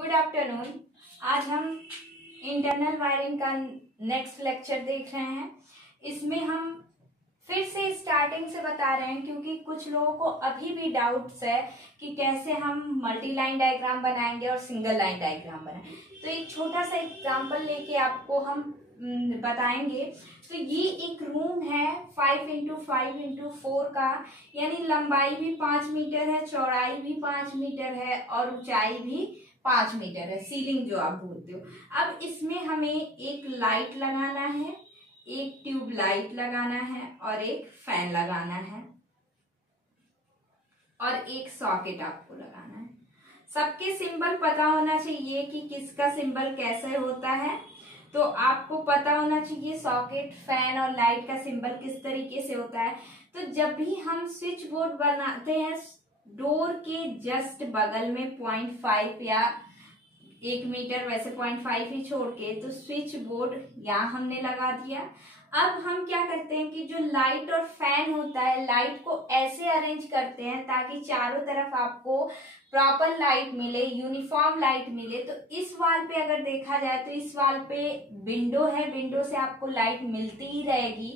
Good afternoon. आज हम internal wiring का नेक्स्ट लेक्चर देख रहे हैं। इसमें हम फिर से स्टार्टिंग से बता रहे हैं क्योंकि कुछ लोगों को अभी भी डाउट्स है कि कैसे हम मल्टी लाइन डायग्राम बनाएंगे और सिंगल लाइन डायग्राम बनाएंगे। तो एक छोटा सा एग्जांपल लेके आपको हम बताएंगे। तो ये एक रूम है 5x5x4 का, यानी लंबाई भी 5 मीटर है, चौड़ाई भी 5 मीटर है और ऊंचाई भी 5 मीटर है, सीलिंग जो आप बोलते हो। अब इसमें हमें एक लाइट लगाना है, एक ट्यूब लाइट लगाना है और एक फैन लगाना है और एक सॉकेट आपको लगाना है। सबके सिंबल पता होना चाहिए कि किसका सिंबल कैसे होता है। तो आपको पता होना चाहिए सॉकेट, फैन और लाइट का सिंबल किस तरीके से होता है। तो जब भी हम स्विच बोर्ड बनाते हैं, डोर के जस्ट बगल में 0.5 या 1 मीटर, वैसे 0.5 ही छोड़ के, तो स्विच बोर्ड यहाँ हमने लगा दिया। अब हम क्या करते हैं कि जो लाइट और फैन होता है, लाइट को ऐसे अरेंज करते हैं ताकि चारों तरफ आपको प्रॉपर लाइट मिले, यूनिफॉर्म लाइट मिले। तो इस वाल पे अगर देखा जाए तो इस वाल पे विंडो है, विंडो से आपको लाइट मिलती ही रहेगी।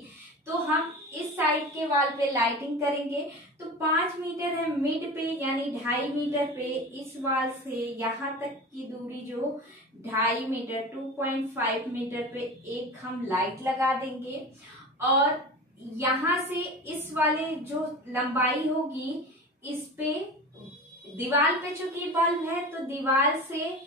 तो हम इस साइड के वाल पे लाइटिंग करेंगे। तो 5 मीटर है मिड पे, यानी 2.5 मीटर पे इस वाल से यहाँ तक की दूरी जो 2.5 मीटर 2.5 मीटर पे एक हम लाइट लगा देंगे। और यहाँ से इस वाले जो लंबाई होगी इस पे दीवार पे चूंकि बल्ब है तो दीवार से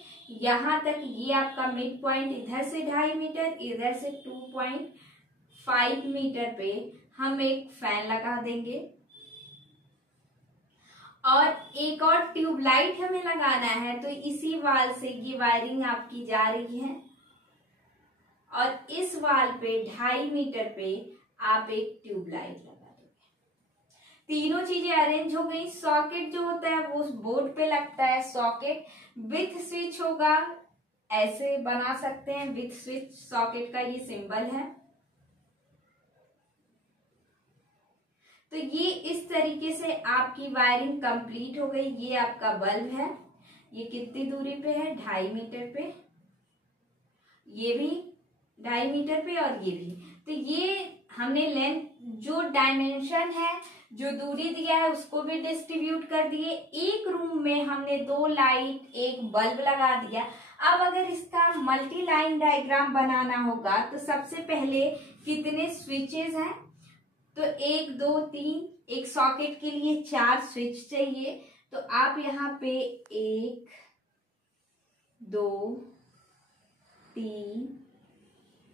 यहाँ तक ये आपका मिड पॉइंट, इधर से 2.5 मीटर, इधर से 2.5 मीटर पे हम एक फैन लगा देंगे और एक और ट्यूबलाइट हमें लगाना है। तो इसी वाल से ये वायरिंग आपकी जा रही है और इस वाल पे 2.5 मीटर पे आप एक ट्यूबलाइट लगा दोगे। तीनों चीजें अरेंज हो गई। सॉकेट जो होता है वो बोर्ड पे लगता है, सॉकेट विथ स्विच होगा, ऐसे बना सकते हैं विथ स्विच, सॉकेट का ये सिंबल है। तो ये इस तरीके से आपकी वायरिंग कंप्लीट हो गई। ये आपका बल्ब है, ये कितनी दूरी पे है, 2.5 मीटर पे, ये भी 2.5 मीटर पे और ये भी। तो ये हमने लेंथ, जो डायमेंशन है, जो दूरी दिया है उसको भी डिस्ट्रीब्यूट कर दिए। एक रूम में हमने 2 लाइट, एक बल्ब लगा दिया। अब अगर इसका मल्टी लाइन डायग्राम बनाना होगा तो सबसे पहले कितने स्विचेस हैं, तो 1 2 3, एक सॉकेट के लिए 4 स्विच चाहिए। तो आप यहाँ पे 1 2 3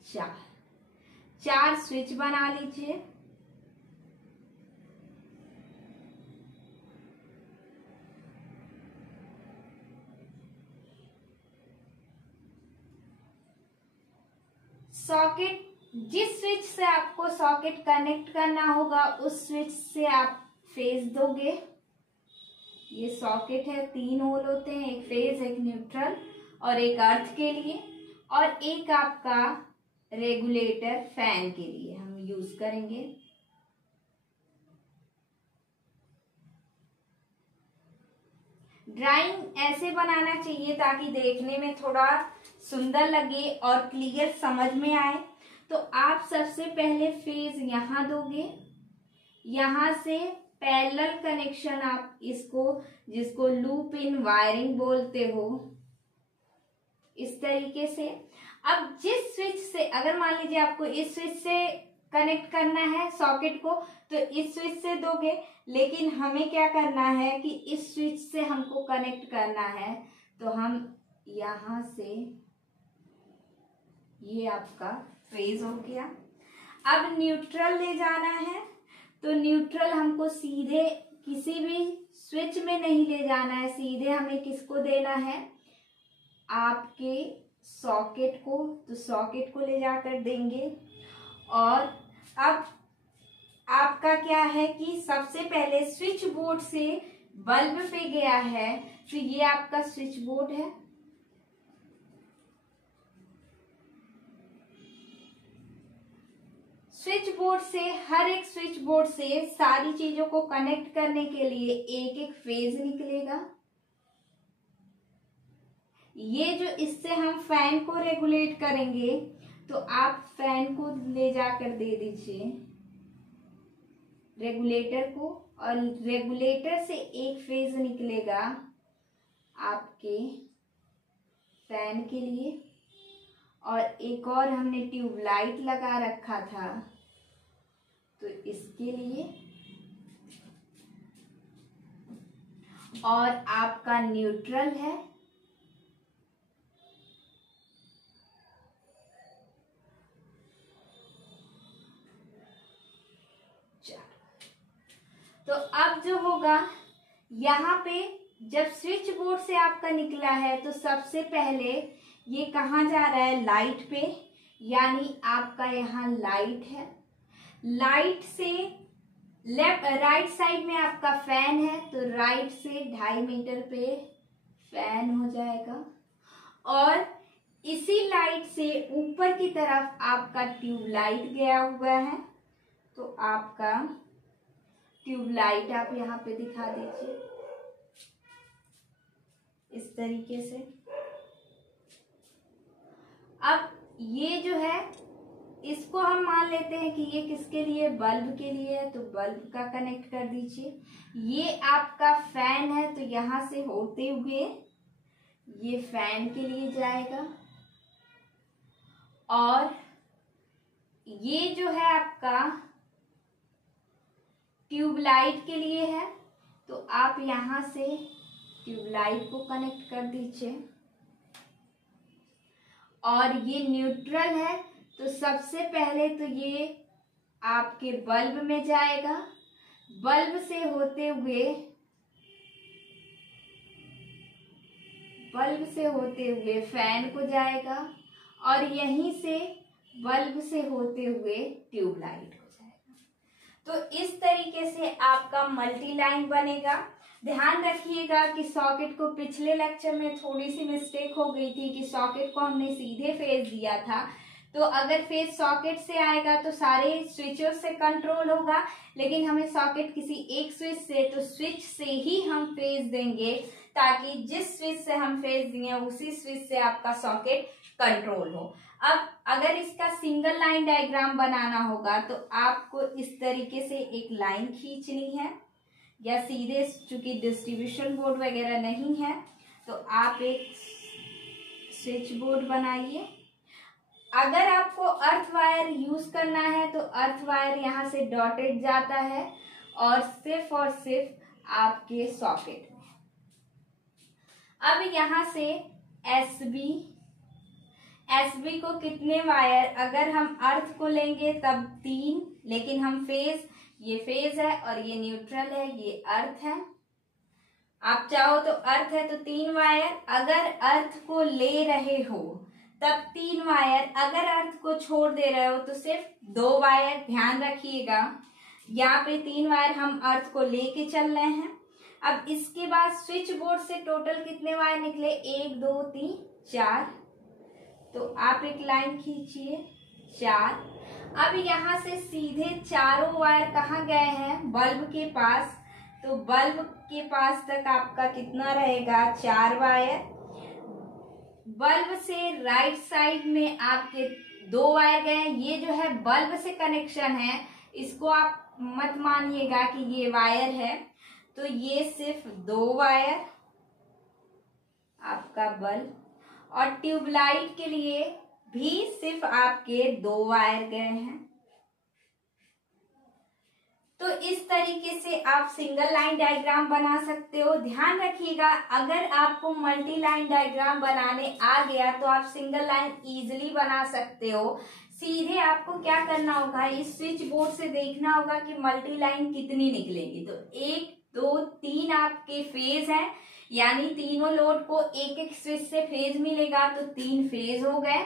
4 स्विच बना लीजिए। सॉकेट, जिस स्विच से आपको सॉकेट कनेक्ट करना होगा उस स्विच से आप फेज दोगे। ये सॉकेट है, 3 होल होते हैं, एक फेज, एक न्यूट्रल और एक अर्थ के लिए, और एक आपका रेगुलेटर फैन के लिए हम यूज करेंगे। ड्राइंग ऐसे बनाना चाहिए ताकि देखने में थोड़ा सुंदर लगे और क्लियर समझ में आए। तो आप सबसे पहले फेज यहाँ दोगे, यहाँ से पैरेलल कनेक्शन आप इसको, जिसको लूप इन वायरिंग बोलते हो, इस तरीके से। अब जिस स्विच से, अगर मान लीजिए आपको इस स्विच से कनेक्ट करना है सॉकेट को, तो इस स्विच से दोगे, लेकिन हमें क्या करना है कि इस स्विच से हमको कनेक्ट करना है। तो हम यहाँ से, ये आपका फेज हो गया। अब न्यूट्रल ले जाना है, तो न्यूट्रल हमको सीधे किसी भी स्विच में नहीं ले जाना है, सीधे हमें किसको देना है, आपके सॉकेट को। तो सॉकेट को ले जाकर देंगे। और अब आपका क्या है कि सबसे पहले स्विच बोर्ड से बल्ब पे गया है, तो ये आपका स्विच बोर्ड है। स्विच बोर्ड से, हर एक स्विच बोर्ड से सारी चीजों को कनेक्ट करने के लिए एक एक फेज निकलेगा। ये जो इससे हम फैन को रेगुलेट करेंगे, तो आप फैन को ले जाकर दे दीजिए रेगुलेटर को, और रेगुलेटर से एक फेज निकलेगा आपके फैन के लिए, और एक और हमने ट्यूबलाइट लगा रखा था तो इसके लिए, और आपका न्यूट्रल है। तो अब जो होगा यहाँ पे, जब स्विच बोर्ड से आपका निकला है तो सबसे पहले ये कहाँ जा रहा है, लाइट पे, यानी आपका यहाँ लाइट है। लाइट से लेफ्ट राइट साइड में आपका फैन है, तो राइट से 2.5 मीटर पे फैन हो जाएगा, और इसी लाइट से ऊपर की तरफ आपका ट्यूबलाइट गया हुआ है। तो आपका ट्यूबलाइट आप यहाँ पे दिखा दीजिए इस तरीके से। अब ये जो है, इसको हम मान लेते हैं कि ये किसके लिए, बल्ब के लिए है, तो बल्ब का कनेक्ट कर दीजिए। ये आपका फैन है, तो यहाँ से होते हुए ये फैन के लिए जाएगा, और ये जो है आपका ट्यूबलाइट के लिए है, तो आप यहाँ से ट्यूबलाइट को कनेक्ट कर दीजिए। और ये न्यूट्रल है, तो सबसे पहले तो ये आपके बल्ब में जाएगा, बल्ब से होते हुए फैन को जाएगा, और यहीं से बल्ब से होते हुए ट्यूबलाइट को जाएगा। तो इस तरीके से आपका मल्टी लाइन बनेगा। ध्यान रखिएगा कि सॉकेट को, पिछले लेक्चर में थोड़ी सी मिस्टेक हो गई थी कि सॉकेट को हमने सीधे फेज दिया था, तो अगर फेज सॉकेट से आएगा तो सारे स्विचों से कंट्रोल होगा, लेकिन हमें सॉकेट किसी एक स्विच से, तो स्विच से ही हम फेज देंगे, ताकि जिस स्विच से हम फेज दिए उसी स्विच से आपका सॉकेट कंट्रोल हो। अब अगर इसका सिंगल लाइन डायग्राम बनाना होगा तो आपको इस तरीके से एक लाइन खींचनी है, या सीधे, चूंकि डिस्ट्रीब्यूशन बोर्ड वगैरह नहीं है तो आप एक स्विच बोर्ड बनाइए। अगर आपको अर्थ वायर यूज करना है तो अर्थ वायर यहाँ से डॉटेड जाता है, और सिर्फ आपके सॉकेट में। अब यहाँ से एसबी को कितने वायर, अगर हम अर्थ को लेंगे तब 3, लेकिन हम फेज, ये फेज है और ये न्यूट्रल है, ये अर्थ है। आप चाहो तो अर्थ है तो 3 वायर, अगर अर्थ को ले रहे हो तब 3 वायर, अगर अर्थ को छोड़ दे रहे हो तो सिर्फ 2 वायर। ध्यान रखिएगा, यहाँ पे 3 वायर हम अर्थ को लेके चल रहे हैं। अब इसके बाद स्विच बोर्ड से टोटल कितने वायर निकले, 1 2 3 4, तो आप एक लाइन खींचिए 4। अब यहाँ से सीधे चारों वायर कहाँ गए हैं, बल्ब के पास, तो बल्ब के पास तक आपका कितना रहेगा, 4 वायर। बल्ब से राइट साइड में आपके 2 वायर गए, ये जो है बल्ब से कनेक्शन है, इसको आप मत मानिएगा कि ये वायर है, तो ये सिर्फ 2 वायर आपका बल्ब, और ट्यूबलाइट के लिए भी सिर्फ आपके 2 वायर गए हैं। तो इस तरीके से आप सिंगल लाइन डायग्राम बना सकते हो। ध्यान रखिएगा, अगर आपको मल्टी लाइन डायग्राम बनाने आ गया तो आप सिंगल लाइन इजीली बना सकते हो। सीधे आपको क्या करना होगा, इस स्विच बोर्ड से देखना होगा कि मल्टी लाइन कितनी निकलेगी। तो 1 2 3 आपके फेज हैं, यानी तीनों लोड को एक एक स्विच से फेज मिलेगा, तो 3 फेज हो गए।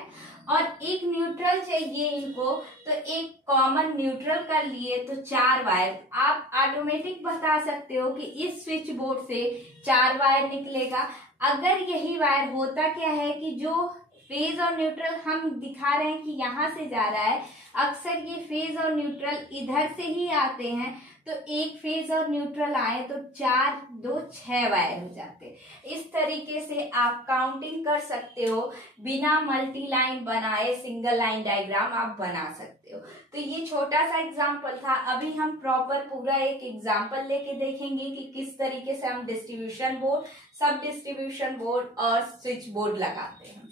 और एक न्यूट्रल चाहिए इनको, तो एक कॉमन न्यूट्रल कर लिए, तो 4 वायर। आप ऑटोमेटिक बता सकते हो कि इस स्विच बोर्ड से 4 वायर निकलेगा। अगर यही वायर, होता क्या है कि जो फेज और न्यूट्रल हम दिखा रहे हैं कि यहाँ से जा रहा है, अक्सर ये फेज और न्यूट्रल इधर से ही आते हैं, तो एक फेज और न्यूट्रल आए तो 4 2 6 वायर हो जाते। इस तरीके से आप काउंटिंग कर सकते हो, बिना मल्टी लाइन बनाए सिंगल लाइन डायग्राम आप बना सकते हो। तो ये छोटा सा एग्जाम्पल था। अभी हम प्रॉपर पूरा एक एग्जाम्पल लेके देखेंगे कि किस तरीके से हम डिस्ट्रीब्यूशन बोर्ड, सब डिस्ट्रीब्यूशन बोर्ड और स्विच बोर्ड लगाते हैं।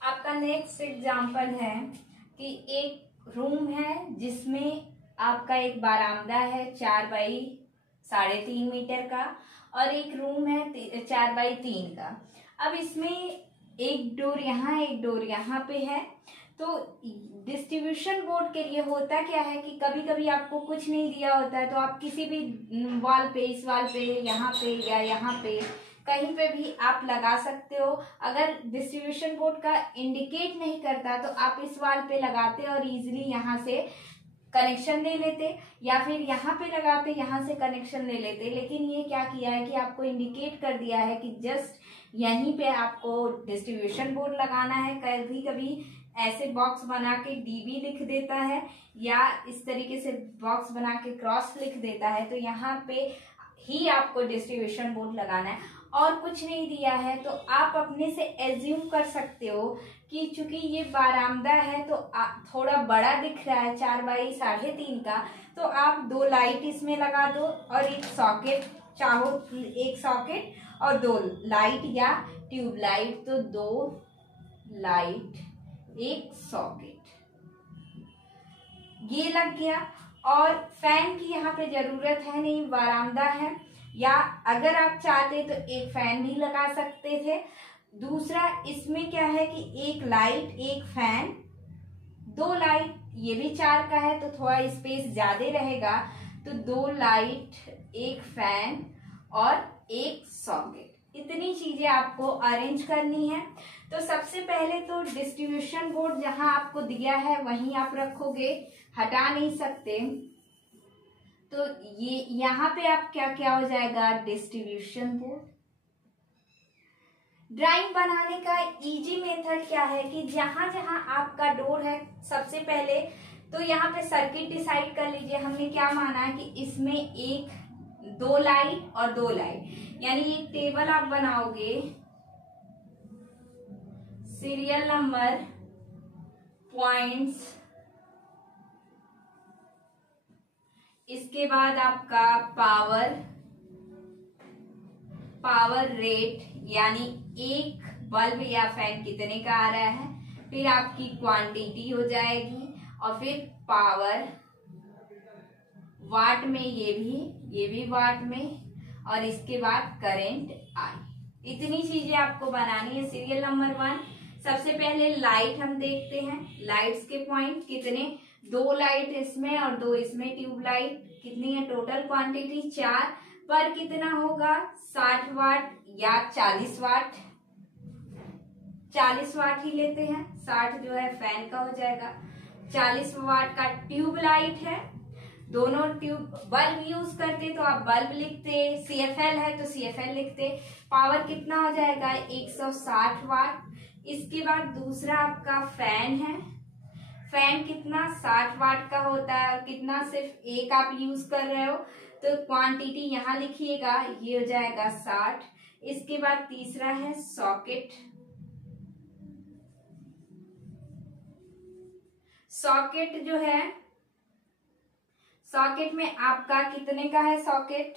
आपका नेक्स्ट एग्जाम्पल है कि एक रूम है जिसमें आपका एक बरामदा है 4 बाई 3.5 मीटर का और एक रूम है 4 बाई 3 का। अब इसमें एक डोर यहाँ एक डोर यहाँ पे है। तो डिस्ट्रीब्यूशन बोर्ड के लिए होता क्या है कि कभी कभी आपको कुछ नहीं दिया होता है तो आप किसी भी वॉल पे, इस वॉल पे, यहाँ पे या यहाँ पे कहीं पे भी आप लगा सकते हो। अगर डिस्ट्रीब्यूशन बोर्ड का इंडिकेट नहीं करता तो आप इस वॉल पे लगाते और इजीली यहाँ से कनेक्शन ले लेते, या फिर यहाँ पे लगाते, यहाँ से कनेक्शन ले लेते। लेकिन ये क्या किया है कि आपको इंडिकेट कर दिया है कि जस्ट यहीं पे आपको डिस्ट्रीब्यूशन बोर्ड लगाना है। कभी कभी ऐसे बॉक्स बना के डीबी लिख देता है या इस तरीके से बॉक्स बना के क्रॉस लिख देता है, तो यहाँ पे ही आपको डिस्ट्रीब्यूशन बोर्ड लगाना है और कुछ नहीं दिया है। तो आप अपने से एज्यूम कर सकते हो कि चूंकि ये बरामदा है तो थोड़ा बड़ा दिख रहा है 4 बाई 3.5 का, तो आप 2 लाइट इसमें लगा दो और एक सॉकेट, चाहो एक सॉकेट और 2 लाइट या ट्यूब लाइट, तो 2 लाइट 1 सॉकेट, ये लग गया। और फैन की यहाँ पे जरूरत है नहीं, बरामदा है, या अगर आप चाहते तो एक फैन भी लगा सकते थे। दूसरा इसमें क्या है कि 1 लाइट 1 फैन, 2 लाइट, ये भी 4 का है तो थोड़ा स्पेस ज्यादा रहेगा, तो 2 लाइट 1 फैन और 1 सॉकेट। इतनी चीजें आपको अरेंज करनी है। तो सबसे पहले तो डिस्ट्रीब्यूशन बोर्ड जहां आपको दिया है वहीं आप रखोगे, हटा नहीं सकते। तो ये यहाँ पे आप क्या क्या हो जाएगा, डिस्ट्रीब्यूशन बोर्ड। ड्राइंग बनाने का इजी मेथड क्या है कि जहां जहां आपका डोर है, सबसे पहले तो यहाँ पे सर्किट डिसाइड कर लीजिए। हमने क्या माना है कि इसमें 2 लाइट और 2 लाइट, यानी ये टेबल आप बनाओगे, सीरियल नंबर, पॉइंट्स, इसके बाद आपका पावर रेट, यानी एक बल्ब या फैन कितने का आ रहा है, फिर आपकी क्वांटिटी हो जाएगी, और फिर पावर वाट में, ये भी वाट में, और इसके बाद करंट आई। इतनी चीजें आपको बनानी है। सीरियल नंबर 1, सबसे पहले लाइट हम देखते हैं। लाइट्स के पॉइंट कितने, 2 लाइट इसमें और 2 इसमें, ट्यूब लाइट कितनी है, टोटल क्वांटिटी 4, पर कितना होगा, 60 वाट या 40 वाट, 40 वाट ही लेते हैं, 60 जो है फैन का हो जाएगा। 40 वाट का ट्यूब लाइट है, दोनों ट्यूब बल्ब यूज करते तो आप बल्ब लिखते, CFL है तो CFL लिखते। पावर कितना हो जाएगा, 160 वाट। इसके बाद दूसरा आपका फैन है, फैन कितना 60 वाट का होता है और कितना सिर्फ एक आप यूज कर रहे हो, तो क्वांटिटी यहाँ लिखिएगा, ये हो जाएगा 60। इसके बाद तीसरा है सॉकेट, सॉकेट जो है, सॉकेट में आपका कितने का है, सॉकेट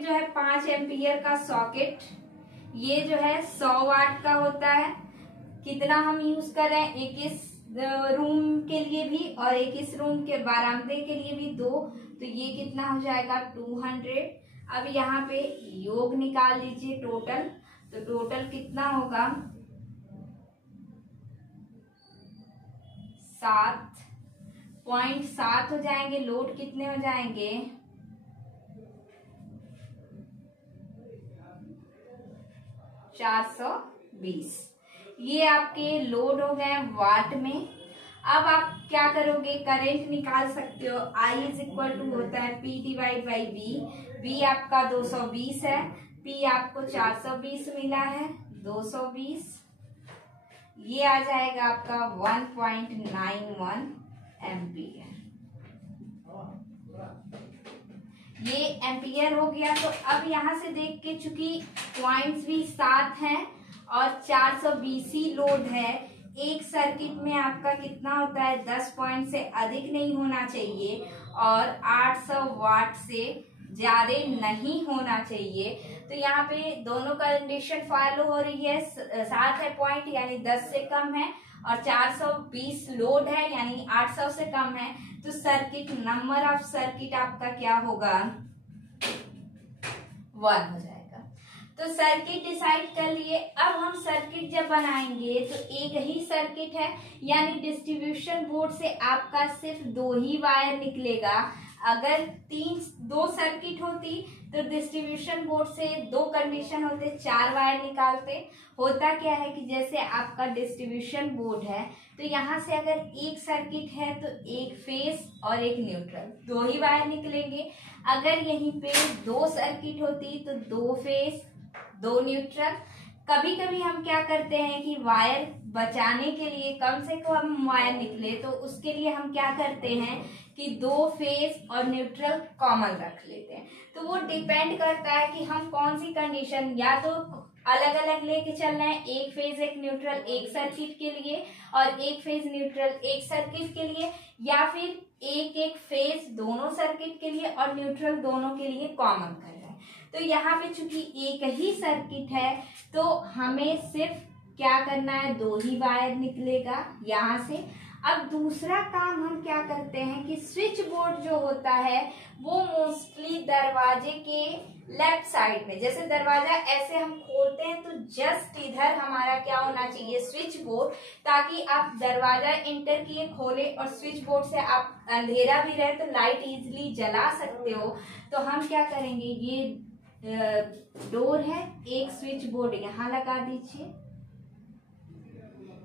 जो है 5 एम्पियर का सॉकेट, ये जो है 100 वाट का होता है। कितना हम यूज कर रहे हैं, एक इस रूम के लिए भी और एक इस रूम के बरामदे के लिए भी 2, तो ये कितना हो जाएगा 200। अब यहाँ पे योग निकाल लीजिए टोटल, तो टोटल कितना होगा 7.7 हो जाएंगे। लोड कितने हो जाएंगे, 420। ये आपके लोड हो गए वाट में। अब आप क्या करोगे, करंट निकाल सकते हो। I इज इक्वल टू होता है P divide by V। V आपका 220 है, P आपको 420 मिला है, 220, ये आ जाएगा आपका 1.91 एम्पियर। ये एम्पियर हो गया। तो अब यहाँ से देख के चूंकि पॉइंट्स भी 7 हैं और 420 ही लोड है, एक सर्किट में आपका कितना होता है, 10 पॉइंट से अधिक नहीं होना चाहिए और 800 वाट से ज्यादा नहीं होना चाहिए। तो यहाँ पे दोनों कंडीशन फॉलो हो रही है, 7 है पॉइंट यानी 10 से कम है और 420 लोड है यानी 800 से कम है। तो सर्किट नंबर ऑफ सर्किट आपका क्या होगा, 1 हो जाएगा। तो सर्किट डिसाइड कर लिए। अब हम सर्किट जब बनाएंगे तो एक ही सर्किट है यानी डिस्ट्रीब्यूशन बोर्ड से आपका सिर्फ 2 ही वायर निकलेगा। अगर 2 सर्किट होती तो डिस्ट्रीब्यूशन बोर्ड से 2 कंडीशन होते, 4 वायर निकालते। होता क्या है कि जैसे आपका डिस्ट्रीब्यूशन बोर्ड है तो यहाँ से अगर एक सर्किट है तो एक फेस और एक न्यूट्रल, 2 ही वायर निकलेंगे। अगर यहीं पे 2 सर्किट होती तो 2 फेस 2 न्यूट्रल। कभी कभी हम क्या करते हैं कि वायर बचाने के लिए कम से कम वायर निकले तो उसके लिए हम क्या करते हैं कि 2 फेस और न्यूट्रल कॉमन रख लेते हैं। तो वो डिपेंड करता है कि हम कौन सी कंडीशन, या तो अलग अलग लेके चल रहे हैं, एक फेज एक न्यूट्रल एक सर्किट के लिए और एक फेज न्यूट्रल एक सर्किट के लिए, या फिर एक एक फेज दोनों सर्किट के लिए और न्यूट्रल दोनों के लिए कॉमन कर रहे हैं। तो यहाँ पे चूंकि एक ही सर्किट है तो हमें सिर्फ क्या करना है, 2 ही वायर निकलेगा यहाँ से। अब दूसरा काम हम क्या करते हैं कि स्विच बोर्ड जो होता है वो मोस्टली दरवाजे के लेफ्ट साइड में, जैसे दरवाजा ऐसे हम खोलते हैं तो जस्ट इधर हमारा क्या होना चाहिए, स्विच बोर्ड, ताकि आप दरवाजा इंटर किए खोले और स्विच बोर्ड से आप अंधेरा भी रहे तो लाइट इजीली जला सकते हो। तो हम क्या करेंगे, ये डोर है, एक स्विच बोर्ड यहाँ लगा दीजिए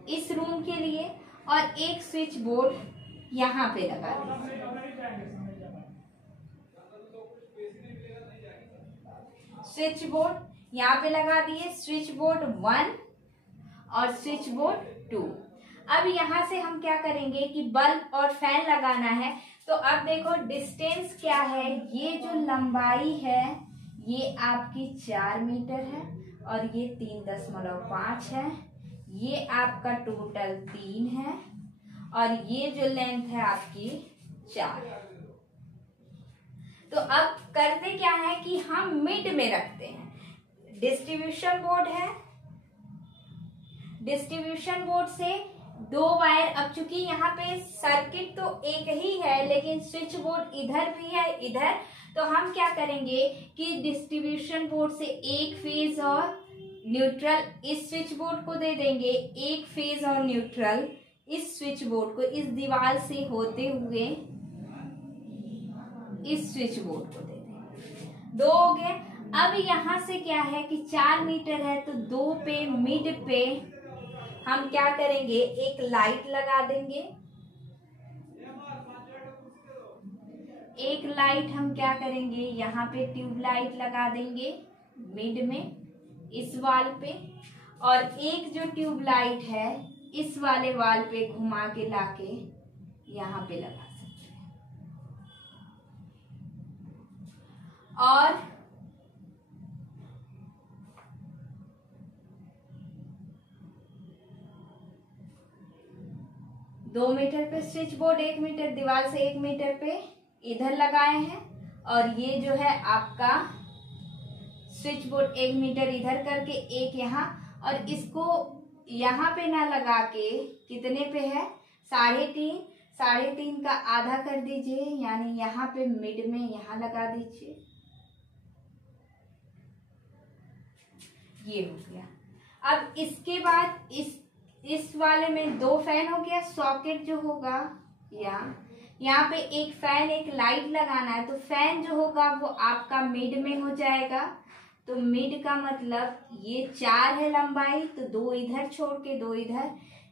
इस रूम के लिए और एक स्विच बोर्ड यहाँ पे लगा दीजिए। स्विच बोर्ड यहाँ पे लगा दिए, स्विच बोर्ड 1 और स्विच बोर्ड 2। अब यहाँ से हम क्या करेंगे कि बल्ब और फैन लगाना है। तो अब देखो डिस्टेंस क्या है, ये जो लंबाई है ये आपकी 4 मीटर है और ये 3.5 है, ये आपका टोटल 3 है और ये जो लेंथ है आपकी 4। तो अब करते क्या है कि हम मिड में रखते हैं। डिस्ट्रीब्यूशन बोर्ड है, डिस्ट्रीब्यूशन बोर्ड से 2 वायर, अब चूंकि यहाँ पे सर्किट तो एक ही है लेकिन स्विच बोर्ड इधर भी है इधर, तो हम क्या करेंगे कि डिस्ट्रीब्यूशन बोर्ड से एक फेज और न्यूट्रल इस स्विच बोर्ड को दे देंगे, एक फेज और न्यूट्रल इस स्विच बोर्ड को इस दीवार से होते हुए इस स्विच बोर्ड को दे देंगे। 2 हो गए। अब यहाँ से क्या है कि 4 मीटर है तो 2 पे मिड पे हम क्या करेंगे, एक लाइट लगा देंगे। एक लाइट हम क्या करेंगे, यहाँ पे ट्यूब लाइट लगा देंगे मिड में इस वाल पे, और एक जो ट्यूब लाइट है इस वाले वाल पे घुमा के लाके यहाँ पे लगा सकते हैं। और दो मीटर पे स्विच बोर्ड, 1 मीटर दीवार से 1 मीटर पे इधर लगाए हैं, और ये जो है आपका स्विच बोर्ड 1 मीटर इधर करके एक यहाँ, और इसको यहाँ पे ना लगा के कितने पे है, 3.5, 3.5 का आधा कर दीजिए यानी यहाँ पे मिड में यहाँ लगा दीजिए। ये हो गया। अब इसके बाद इस वाले में 2 फैन हो गया। सॉकेट जो होगा यहाँ पे एक फैन एक लाइट लगाना है, तो फैन जो होगा वो आपका मिड में हो जाएगा। तो मिड का मतलब ये 4 है लंबाई, तो 2 इधर छोड़ के 2 इधर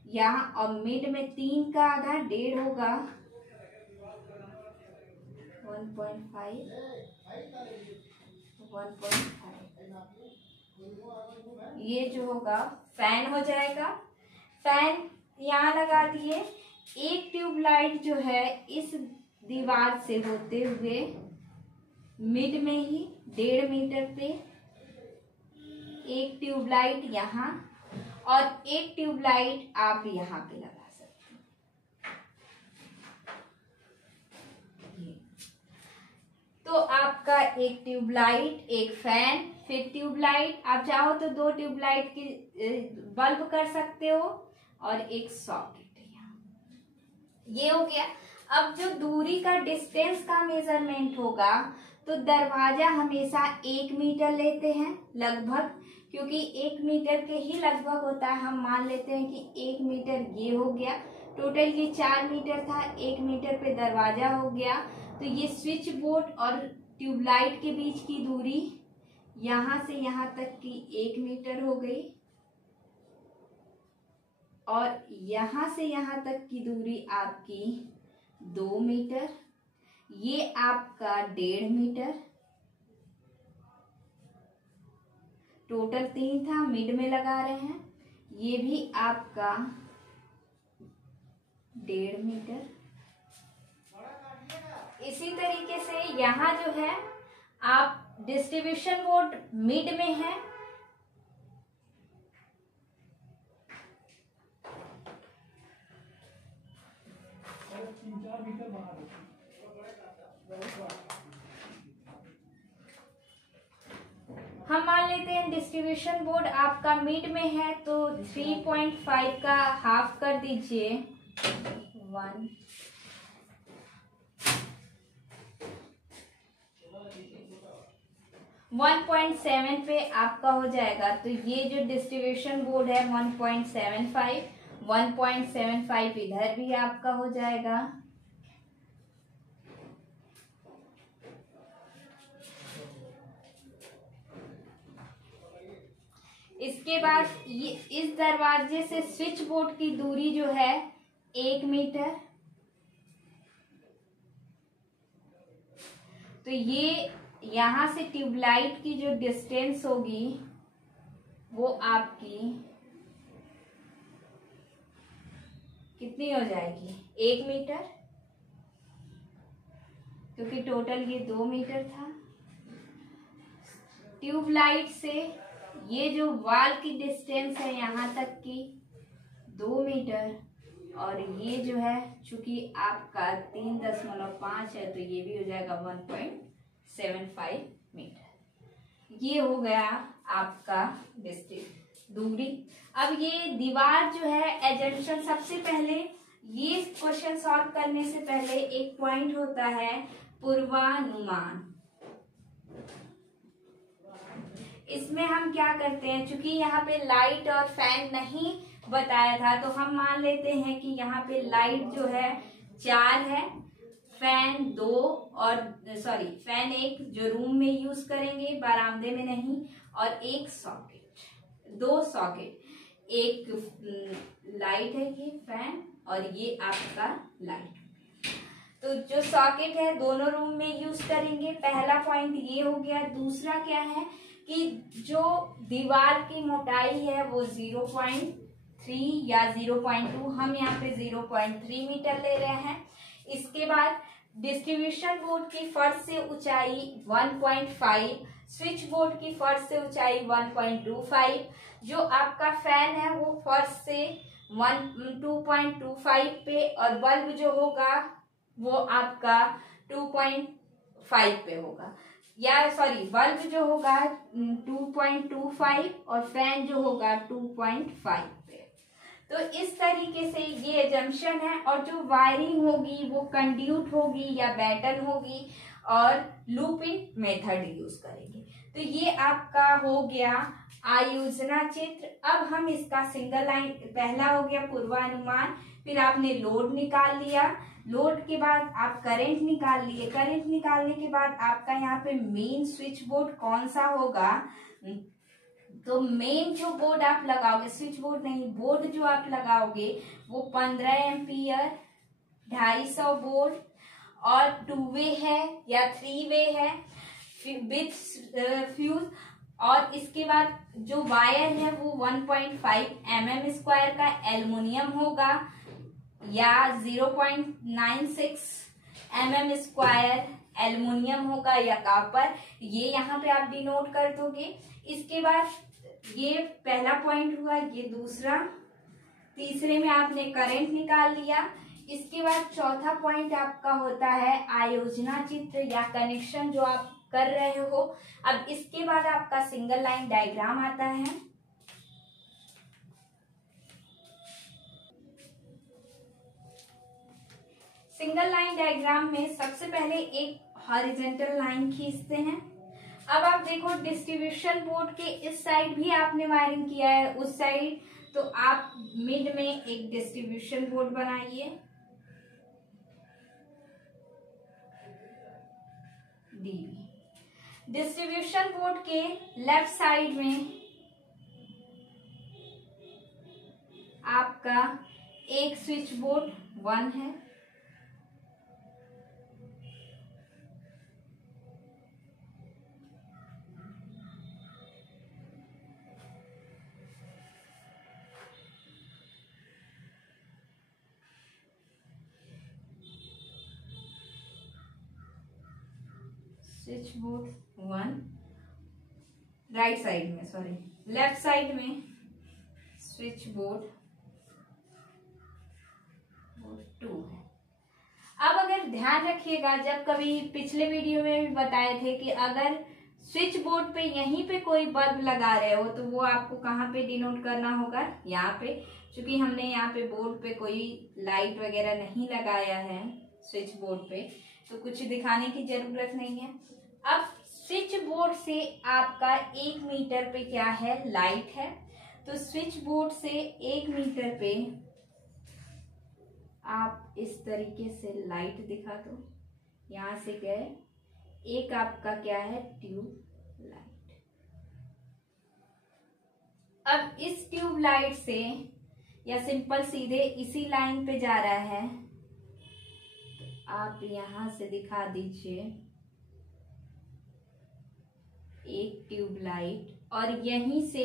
यहाँ, और मिड में 3 का आधा 1.5 होगा 1.5 ये जो होगा फैन हो जाएगा। फैन यहाँ लगा दिए। एक ट्यूबलाइट जो है इस दीवार से होते हुए मिड में ही 1.5 मीटर पे एक ट्यूबलाइट यहाँ और एक ट्यूबलाइट आप यहाँ पे लगा सकते हैं। तो आपका एक ट्यूबलाइट, एक फैन, फिर ट्यूबलाइट, आप चाहो तो 2 ट्यूबलाइट की बल्ब कर सकते हो और एक सॉकेट। ये हो गया। अब जो दूरी का डिस्टेंस का मेजरमेंट होगा तो दरवाजा हमेशा 1 मीटर लेते हैं लगभग, क्योंकि 1 मीटर के ही लगभग होता है। हम मान लेते हैं कि 1 मीटर ये हो गया। टोटल ये 4 मीटर था, 1 मीटर पे दरवाजा हो गया। तो ये स्विच बोर्ड और ट्यूबलाइट के बीच की दूरी यहाँ से यहाँ तक की 1 मीटर हो गई और यहाँ से यहाँ तक की दूरी आपकी 2 मीटर। ये आपका 1.5 मीटर। टोटल 3 था, मिड में लगा रहे हैं। ये भी आपका 1.5 मीटर। इसी तरीके से यहाँ जो है आप डिस्ट्रीब्यूशन बोर्ड मिड में है, हम मान लेते हैं डिस्ट्रीब्यूशन बोर्ड आपका मिड में है, तो 3.5 का हाफ कर दीजिए 1। 1.7 पे आपका हो जाएगा। तो ये जो डिस्ट्रीब्यूशन बोर्ड है 1.75, 1.75 इधर भी आपका हो जाएगा। इसके बाद ये इस दरवाजे से स्विच बोर्ड की दूरी जो है 1 मीटर। तो ये यहाँ से ट्यूबलाइट की जो डिस्टेंस होगी वो आपकी कितनी हो जाएगी? 1 मीटर, क्योंकि टोटल ये 2 मीटर था। ट्यूबलाइट से ये जो वॉल की डिस्टेंस है यहाँ तक की 2 मीटर और ये जो है चूंकि आपका 3.5 है तो ये भी हो जाएगा 1.75 मीटर। ये हो गया आपका डिस्टेंस दूरी। अब ये दीवार जो है एजम्पशन, सबसे पहले ये क्वेश्चन सॉल्व करने से पहले एक पॉइंट होता है पूर्वानुमान। इसमें हम क्या करते हैं, चूंकि यहाँ पे लाइट और फैन नहीं बताया था तो हम मान लेते हैं कि यहाँ पे लाइट जो है 4 है, फैन 2 और फैन 1 जो रूम में यूज करेंगे, बरामदे में नहीं, और एक सॉकेट, 2 सॉकेट, एक लाइट है ये फैन और ये आपका लाइट। तो जो सॉकेट है दोनों रूम में यूज करेंगे। पहला पॉइंट ये हो गया। दूसरा क्या है कि जो दीवार की मोटाई है वो 0.3 या 0.2, हम यहाँ पे 0.3 मीटर ले रहे हैं। इसके बाद डिस्ट्रीब्यूशन बोर्ड की फर्श से ऊंचाई 1.5, स्विच बोर्ड की फर्श से ऊंचाई 1.25, जो आपका फैन है वो फर्श से 2.25 पे और बल्ब जो होगा वो आपका 2.5 पे होगा, या बल्ब जो होगा 2.25 और फैन जो होगा 2.5 पे। तो इस तरीके से ये एजम्पशन है। और जो वायरिंग होगी वो कंड्यूट होगी या बैटन होगी और लूप इन मेथड यूज करेंगे। तो ये आपका हो गया आयोजना चित्र। अब हम इसका सिंगल लाइन, पहला हो गया पूर्वानुमान, फिर आपने लोड निकाल लिया, लोड के बाद आप करंट निकाल लिए, करंट निकालने के बाद आपका यहाँ पे मेन स्विच बोर्ड कौन सा होगा, तो मेन जो बोर्ड आप लगाओगे, स्विच बोर्ड नहीं, बोर्ड जो आप लगाओगे वो 15 एम्पियर 250 बोर्ड और 2 वे है या 3 वे है विथ फ्यूज और इसके बाद जो वायर है वो 1.5 mm² का एल्युमिनियम होगा या 0.96 mm² एल्युमिनियम होगा या कॉपर, ये यहाँ पे आप डिनोट कर दोगे। इसके बाद ये पहला पॉइंट हुआ, ये दूसरा, तीसरे में आपने करंट निकाल लिया। इसके बाद चौथा पॉइंट आपका होता है आयोजना चित्र या कनेक्शन जो आप कर रहे हो। अब इसके बाद आपका सिंगल लाइन डायग्राम आता है। सिंगल लाइन डायग्राम में सबसे पहले एक हॉरिजॉन्टल लाइन खींचते हैं। अब आप देखो डिस्ट्रीब्यूशन बोर्ड के इस साइड भी आपने वायरिंग किया है, उस साइड, तो आप मिड में एक डिस्ट्रीब्यूशन बोर्ड बनाइए डीबी। डिस्ट्रीब्यूशन बोर्ड के लेफ्ट साइड में आपका एक स्विच बोर्ड 1 है, स्विच बोर्ड 1 राइट साइड में, सॉरी लेफ्ट साइड में स्विच बोर्ड 2 है। अब अगर ध्यान रखिएगा, जब कभी पिछले वीडियो में भी बताए थे कि अगर स्विच बोर्ड पे यहीं पे कोई बल्ब लगा रहे हो तो वो आपको कहाँ पे डिनोट करना होगा, यहाँ पे। क्योंकि हमने यहाँ पे बोर्ड पे कोई लाइट वगैरह नहीं लगाया है स्विच बोर्ड पे, तो कुछ दिखाने की जरूरत नहीं है। अब स्विच बोर्ड से आपका 1 मीटर पे क्या है, लाइट है, तो स्विच बोर्ड से 1 मीटर पे आप इस तरीके से लाइट दिखा दो। यहां से गए, एक आपका क्या है, ट्यूब लाइट। अब इस ट्यूब लाइट से या सिंपल सीधे इसी लाइन पे जा रहा है, तो आप यहां से दिखा दीजिए एक ट्यूब लाइट, और यहीं से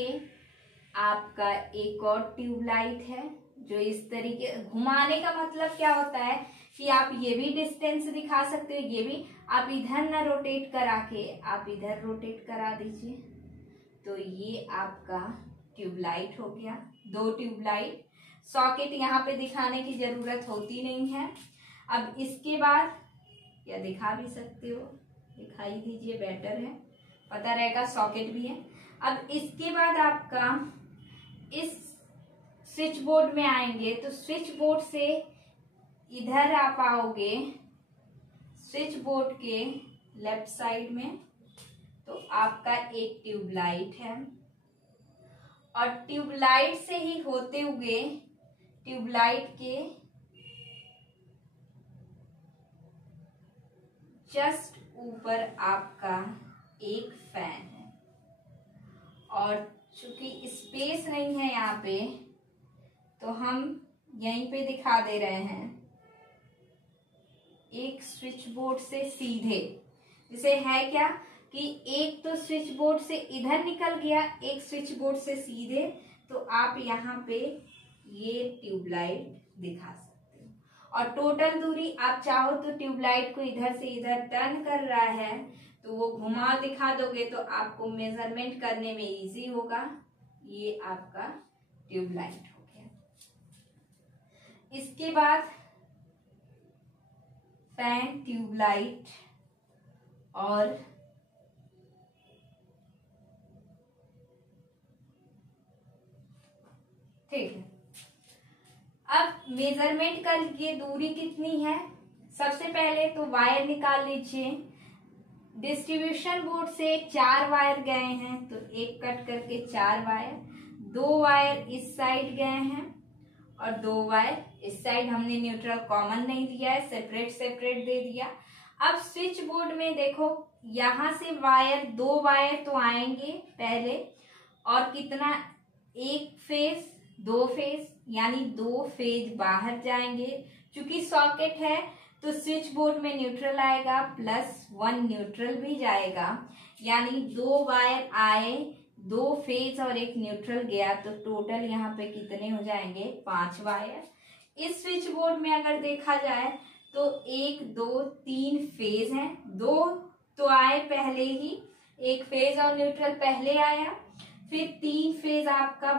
आपका एक और ट्यूब लाइट है जो इस तरीके, घुमाने का मतलब क्या होता है कि आप ये भी डिस्टेंस दिखा सकते हो, ये भी आप इधर ना रोटेट करा के आप इधर रोटेट करा दीजिए, तो ये आपका ट्यूब लाइट हो गया। 2 ट्यूब लाइट, सॉकेट यहाँ पे दिखाने की जरूरत होती नहीं है। अब इसके बाद, या दिखा भी सकते हो, दिखाई दीजिए, बेटर है, पता रहेगा सॉकेट भी है। अब इसके बाद आपका इस स्विच बोर्ड में आएंगे, तो स्विच बोर्ड से इधर आप आओगे स्विच बोर्ड के लेफ्ट साइड में, तो आपका एक ट्यूब लाइट है, और ट्यूब लाइट से ही होते हुए ट्यूब लाइट के जस्ट ऊपर आपका एक फैन है, और चूंकि स्पेस नहीं है यहाँ पे, तो हम यहीं पे दिखा दे रहे हैं एक स्विच बोर्ड से सीधे, जिसे है क्या कि एक तो स्विच बोर्ड से इधर निकल गया, एक स्विच बोर्ड से सीधे, तो आप यहाँ पे ये ट्यूब लाइट दिखा सकते हो। और टोटल दूरी आप चाहो तो ट्यूब लाइट को इधर से इधर टर्न कर रहा है तो वो घुमा दिखा दोगे, तो आपको मेजरमेंट करने में इजी होगा। ये आपका ट्यूब लाइट हो गया। इसके बाद फैन, ट्यूब लाइट और ठीक है। अब मेजरमेंट कर ये दूरी कितनी है, सबसे पहले तो वायर निकाल लीजिए। डिस्ट्रीब्यूशन बोर्ड से 4 वायर गए हैं, तो एक कट करके 4 वायर, 2 वायर इस साइड गए हैं और 2 वायर इस साइड। हमने न्यूट्रल कॉमन नहीं दिया है, सेपरेट सेपरेट दे दिया। अब स्विच बोर्ड में देखो, यहां से वायर 2 वायर तो आएंगे पहले, और कितना, 1 फेज 2 फेज, यानी 2 फेज बाहर जाएंगे। चूंकि सॉकेट है तो स्विच बोर्ड में न्यूट्रल आएगा +1 न्यूट्रल भी जाएगा, यानी 2 वायर आए, 2 फेज और 1 न्यूट्रल गया, तो टोटल यहाँ पे कितने हो जाएंगे 5 वायर। इस स्विच बोर्ड में अगर देखा जाए तो 1 2 3 फेज हैं, 2 तो आए पहले ही, 1 फेज और न्यूट्रल पहले आया, फिर 3 फेज आपका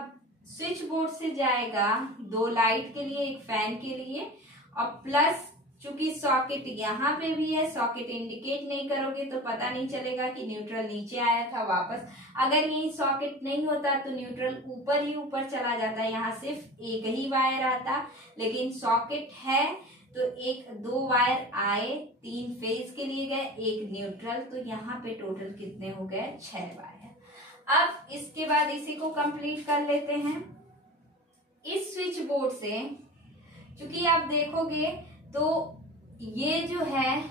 स्विच बोर्ड से जाएगा, 2 लाइट के लिए 1 फैन के लिए, और प्लस चूंकि सॉकेट यहाँ पे भी है, सॉकेट इंडिकेट नहीं करोगे तो पता नहीं चलेगा कि न्यूट्रल नीचे आया था वापस। अगर ये सॉकेट नहीं होता तो न्यूट्रल ऊपर ही ऊपर चला जाता, यहाँ सिर्फ एक ही वायर आता, लेकिन सॉकेट है तो 1 2 वायर आए, 3 फेज के लिए गए, 1 न्यूट्रल, तो यहाँ पे टोटल कितने हो गए 6 वायर। अब इसके बाद इसी को कंप्लीट कर लेते हैं। इस स्विच बोर्ड से चूंकि आप देखोगे तो ये जो है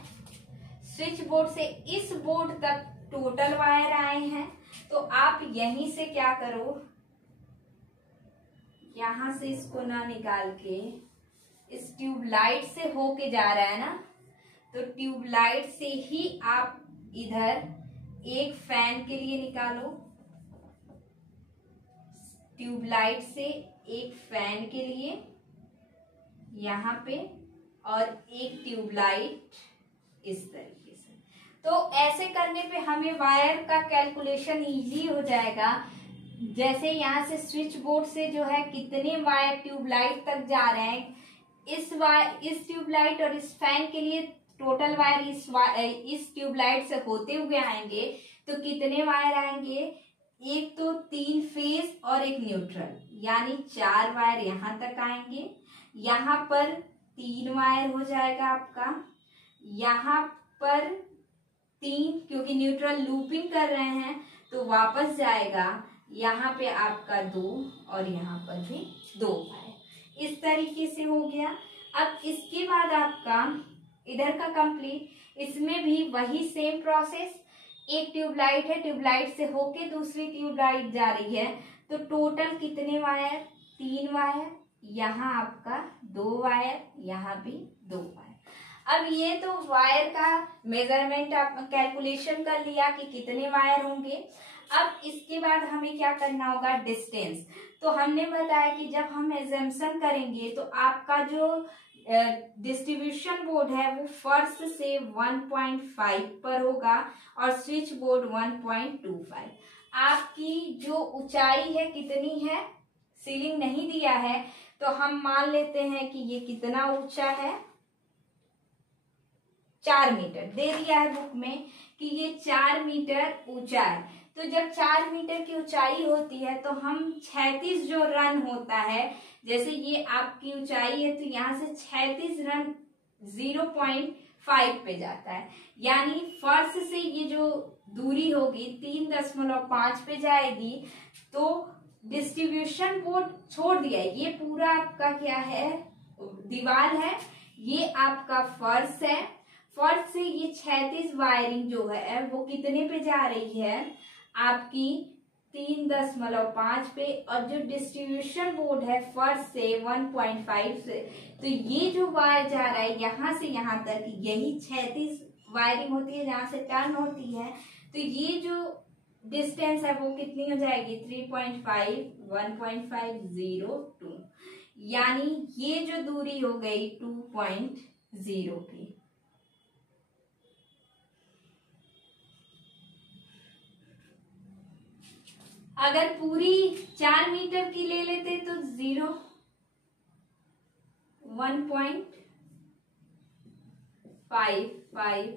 स्विच बोर्ड से इस बोर्ड तक टोटल वायर आए हैं, तो आप यहीं से क्या करो, यहां से इसको ना निकाल के इस ट्यूबलाइट से होके जा रहा है ना, तो ट्यूबलाइट से ही आप इधर 1 फैन के लिए निकालो, ट्यूबलाइट से 1 फैन के लिए यहाँ पे, और 1 ट्यूबलाइट इस तरीके से। तो ऐसे करने पे हमें वायर का कैलकुलेशन इजी हो जाएगा। जैसे यहाँ से स्विच बोर्ड से जो है कितने वायर ट्यूबलाइट तक जा रहे हैं, इस ट्यूबलाइट और इस फैन के लिए टोटल वायर इस ट्यूबलाइट से होते हुए आएंगे, तो कितने वायर आएंगे, 1 तो 3 फेज और 1 न्यूट्रल, यानी 4 वायर यहाँ तक आएंगे, यहाँ पर 3 वायर हो जाएगा आपका, यहाँ पर 3 क्योंकि न्यूट्रल लूपिंग कर रहे हैं तो वापस जाएगा, यहाँ पे आपका 2 और यहाँ पर भी 2 वायर, इस तरीके से हो गया। अब इसके बाद आपका इधर का कंप्लीट, इसमें भी वही सेम प्रोसेस, 1 ट्यूबलाइट है, ट्यूबलाइट से होके दूसरी ट्यूबलाइट जा रही है, तो टोटल कितने वायर 3 वायर, यहाँ आपका 2 वायर, यहाँ भी 2 वायर। अब ये तो वायर का मेजरमेंट आप कैलकुलेशन कर लिया कि कितने वायर होंगे। अब इसके बाद हमें क्या करना होगा, डिस्टेंस। तो हमने बताया कि जब हम एजम्पशन करेंगे तो आपका जो डिस्ट्रीब्यूशन बोर्ड है वो फर्श से 1.5 पर होगा और स्विच बोर्ड 1.25। आपकी जो ऊंचाई है कितनी है, सीलिंग नहीं दिया है, तो हम मान लेते हैं कि ये कितना ऊंचा है, 4 मीटर दे दिया है बुक में कि ये 4 मीटर ऊंचा है। तो जब 4 मीटर की ऊंचाई होती है तो हम 36 जो रन होता है, जैसे ये आपकी ऊंचाई है तो यहाँ से 36 रन 0.5 पे जाता है, यानी फर्श से ये जो दूरी होगी 3.5 पे जाएगी। तो डिस्ट्रीब्यूशन बोर्ड छोड़ दिया, ये पूरा आपका क्या है, दीवार है, ये आपका फर्श है, फर्श से ये 36 वायरिंग जो है वो कितने पे जा रही है आपकी 3.5 पे, और जो डिस्ट्रीब्यूशन बोर्ड है फर्श से 1.5 से, तो ये जो वायर जा रहा है यहाँ से यहाँ तक, यही 36 वायरिंग होती है जहाँ से टर्न होती है, तो ये जो डिस्टेंस है वो कितनी हो जाएगी 3.5 1.502, यानी ये जो दूरी हो गई 2.0 की। अगर पूरी 4 मीटर की ले लेते तो 1.55,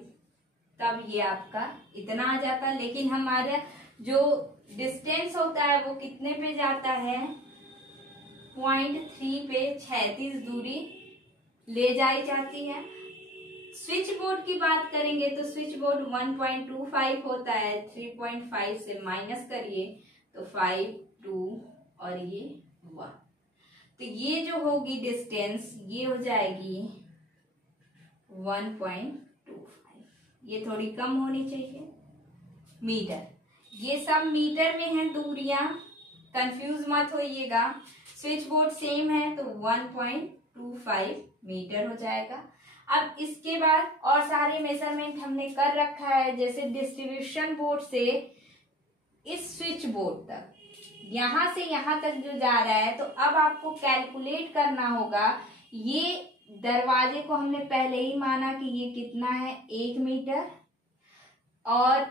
तब ये आपका इतना आ जाता, लेकिन हमारा जो डिस्टेंस होता है वो कितने पे जाता है 0.3 पे 36 दूरी ले जाई जाती है। स्विच बोर्ड की बात करेंगे तो स्विच बोर्ड 1.25 होता है, 3.5 से माइनस करिए तो 5 2 और ये 1, तो ये जो होगी डिस्टेंस ये हो जाएगी 1.25, ये थोड़ी कम होनी चाहिए मीटर। ये सब मीटर में है दूरियां, कंफ्यूज मत होइएगा। स्विच बोर्ड सेम है तो 1.25 0.25 मीटर हो जाएगा। अब इसके बाद और सारे मेजरमेंट हमने कर रखा है, जैसे डिस्ट्रीब्यूशन बोर्ड से इस स्विच बोर्ड तक, यहां से यहां तक जो जा रहा है, तो अब आपको कैलकुलेट करना होगा। ये दरवाजे को हमने पहले ही माना कि ये कितना है, 1 मीटर, और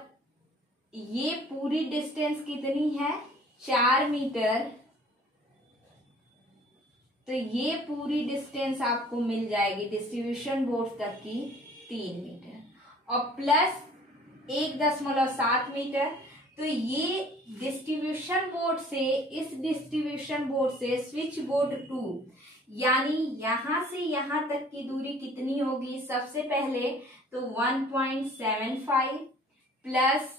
ये पूरी डिस्टेंस कितनी है, 4 मीटर। तो ये पूरी डिस्टेंस आपको मिल जाएगी डिस्ट्रीब्यूशन बोर्ड तक की 3 मीटर, और प्लस 1.7 मीटर। तो ये डिस्ट्रीब्यूशन बोर्ड से, इस डिस्ट्रीब्यूशन बोर्ड से स्विच बोर्ड 2, यानी यहां से यहां तक की दूरी कितनी होगी, सबसे पहले तो 1.75 प्लस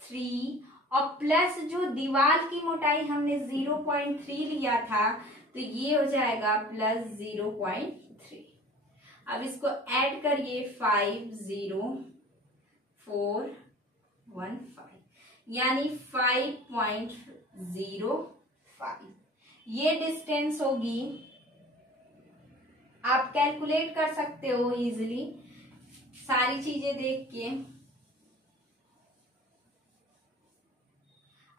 3, और प्लस जो दीवार की मोटाई हमने 0.3 लिया था, तो ये हो जाएगा प्लस 0.3। अब इसको ऐड करिए, 50415, यानी 5.05 ये डिस्टेंस होगी। आप कैलकुलेट कर सकते हो इजीली सारी चीजें देख के।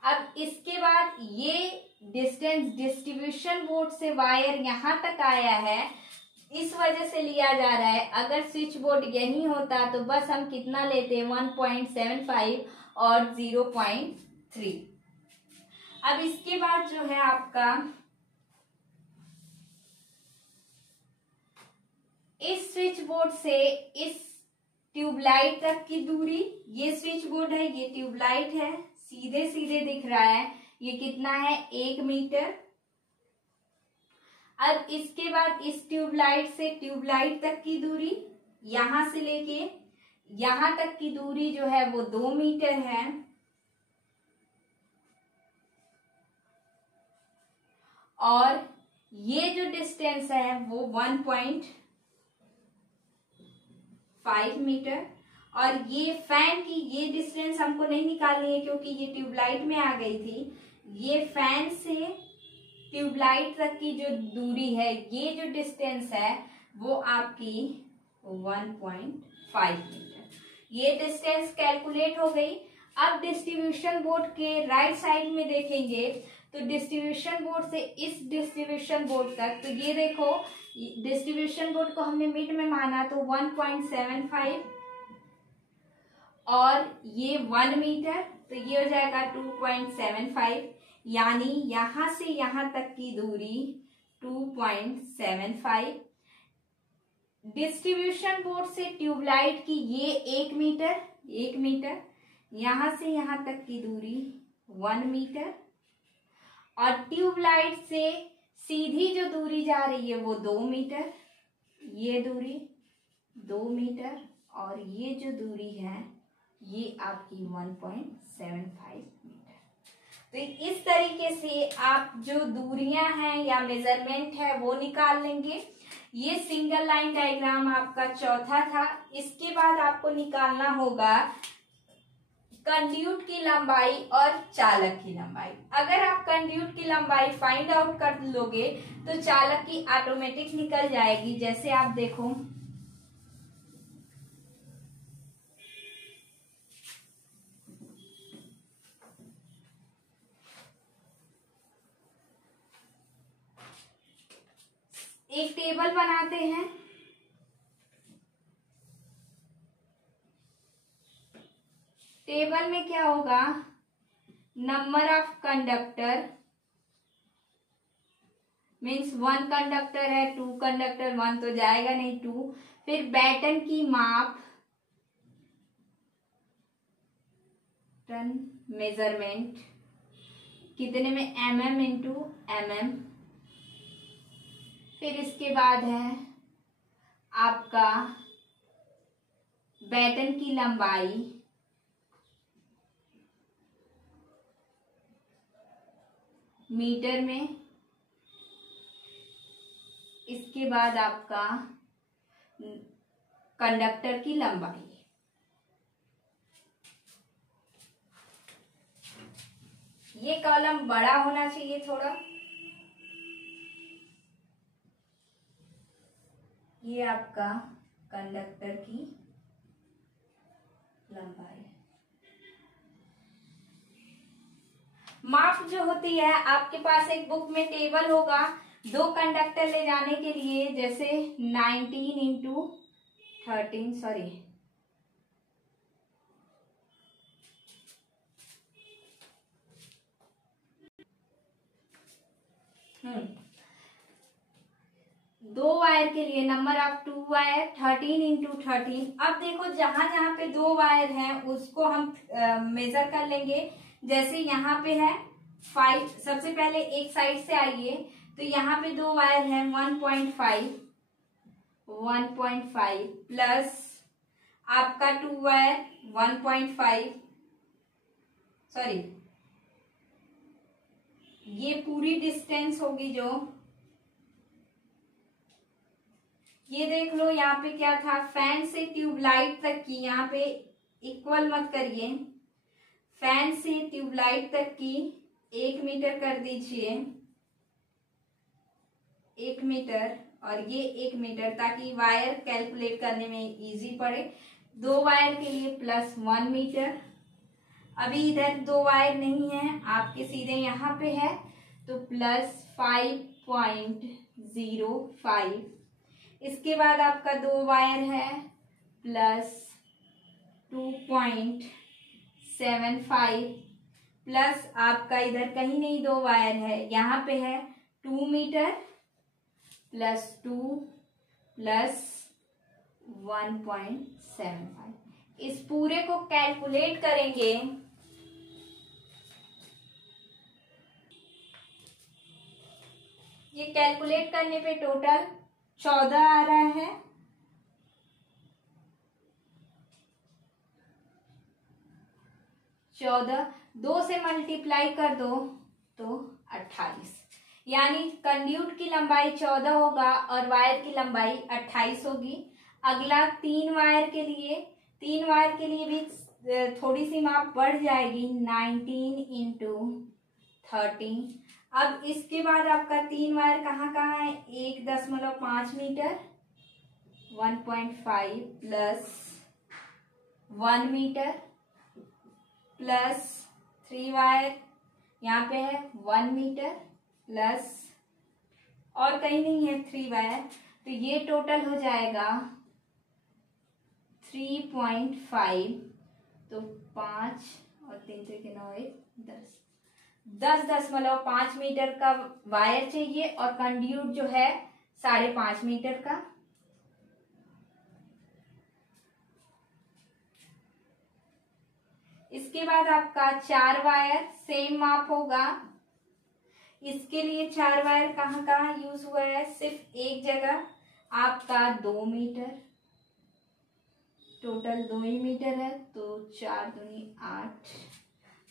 अब इसके बाद ये डिस्टेंस डिस्ट्रीब्यूशन बोर्ड से वायर यहां तक आया है, इस वजह से लिया जा रहा है। अगर स्विच बोर्ड यही होता तो बस हम कितना लेते, 1.75 और 0.3। अब इसके बाद जो है आपका इस स्विच बोर्ड से इस ट्यूबलाइट तक की दूरी, ये स्विच बोर्ड है, ये ट्यूबलाइट है, सीधे सीधे दिख रहा है, ये कितना है, 1 मीटर। अब इसके बाद इस ट्यूबलाइट से ट्यूबलाइट तक की दूरी, यहां से लेके यहां तक की दूरी जो है वो 2 मीटर है, और ये जो डिस्टेंस है वो 1.5 मीटर। और ये फैन की ये डिस्टेंस हमको नहीं निकालनी है क्योंकि ये ट्यूबलाइट में आ गई थी। ये फैन से ट्यूबलाइट तक की जो दूरी है, ये जो डिस्टेंस है वो आपकी 1.5 मीटर। ये डिस्टेंस कैलकुलेट हो गई। अब डिस्ट्रीब्यूशन बोर्ड के राइट साइड में देखेंगे तो डिस्ट्रीब्यूशन बोर्ड से इस डिस्ट्रीब्यूशन बोर्ड तक, तो ये देखो डिस्ट्रीब्यूशन बोर्ड को हमने मिड में माना तो 1.75 और ये 1 मीटर, तो ये हो जाएगा 2.75, यानी यहां से यहां तक की दूरी 2.75। डिस्ट्रीब्यूशन बोर्ड से ट्यूबलाइट की ये 1 मीटर, यहां से यहां तक की दूरी 1 मीटर, और ट्यूबलाइट से सीधी जो दूरी जा रही है वो 2 मीटर, ये दूरी 2 मीटर, और ये जो दूरी है ये आपकी 1.75 मीटर। तो इस तरीके से आप जो दूरियां हैं या मेजरमेंट है वो निकाल लेंगे। ये सिंगल लाइन डायग्राम आपका चौथा था। इसके बाद आपको निकालना होगा कंड्यूट की लंबाई और चालक की लंबाई। अगर आप कंड्यूट की लंबाई फाइंड आउट कर लोगे तो चालक की ऑटोमेटिक निकल जाएगी। जैसे आप देखो, एक टेबल बनाते हैं। टेबल में क्या होगा, number of conductor means 1 conductor है, 2 कंडक्टर, 1 तो जाएगा नहीं, 2। फिर बैटन की माप, टन मेजरमेंट कितने में, mm इंटू mm। फिर इसके बाद है आपका बैटन की लंबाई, मीटर में। इसके बाद आपका कंडक्टर की लंबाई। ये कॉलम बड़ा होना चाहिए थोड़ा। ये आपका कंडक्टर की लंबाई। माप जो होती है, आपके पास एक बुक में टेबल होगा, 2 कंडक्टर ले जाने के लिए, जैसे 19 इंटू 13, सॉरी 2 वायर के लिए नंबर ऑफ 2 वायर 13 इंटू 13। अब देखो जहां जहां पे 2 वायर हैं उसको हम मेजर कर लेंगे। जैसे यहाँ पे है 5, सबसे पहले एक साइड से आइए, तो यहाँ पे 2 वायर है 1.5 प्लस आपका 2 वायर 1.5, सॉरी ये पूरी डिस्टेंस होगी जो, ये देख लो यहाँ पे क्या था, फैन से ट्यूबलाइट तक की, यहाँ पे इक्वल मत करिए, फैन से ट्यूबलाइट तक की 1 मीटर कर दीजिए, 1 मीटर, और ये 1 मीटर, ताकि वायर कैलकुलेट करने में इजी पड़े। 2 वायर के लिए प्लस 1 मीटर। अभी इधर 2 वायर नहीं है, आपके सीधे यहाँ पे है, तो प्लस 5.05। इसके बाद आपका 2 वायर है प्लस 2.75 प्लस आपका इधर कहीं नहीं 2 वायर है, यहाँ पे है 2 मीटर प्लस 2 प्लस 1.75। इस पूरे को कैलकुलेट करेंगे, ये कैलकुलेट करने पे टोटल 14 आ रहा है। 14, 2 से मल्टीप्लाई कर दो तो 28, यानी कंड्यूट की लंबाई 14 होगा और वायर की लंबाई 28 होगी। अगला 3 वायर के लिए, 3 वायर के लिए भी थोड़ी सी माप बढ़ जाएगी, 19 इंटू 13। अब इसके बाद आपका 3 वायर कहाँ कहाँ है, 1.5 metre, 1.5 plus 1 metre plus 3 wire यहाँ पे है 1 मीटर प्लस, और कहीं नहीं है 3 वायर, तो ये टोटल हो जाएगा 3.5। तो 5 और 3 से 9, 10.5 मीटर का वायर चाहिए और कंड्यूट जो है 5.5 मीटर का। इसके बाद आपका 4 वायर सेम माप होगा। इसके लिए 4 वायर कहाँ कहाँ यूज हुआ है, सिर्फ एक जगह, आपका 2 मीटर, टोटल 2 ही मीटर है, तो 4 दूनी 8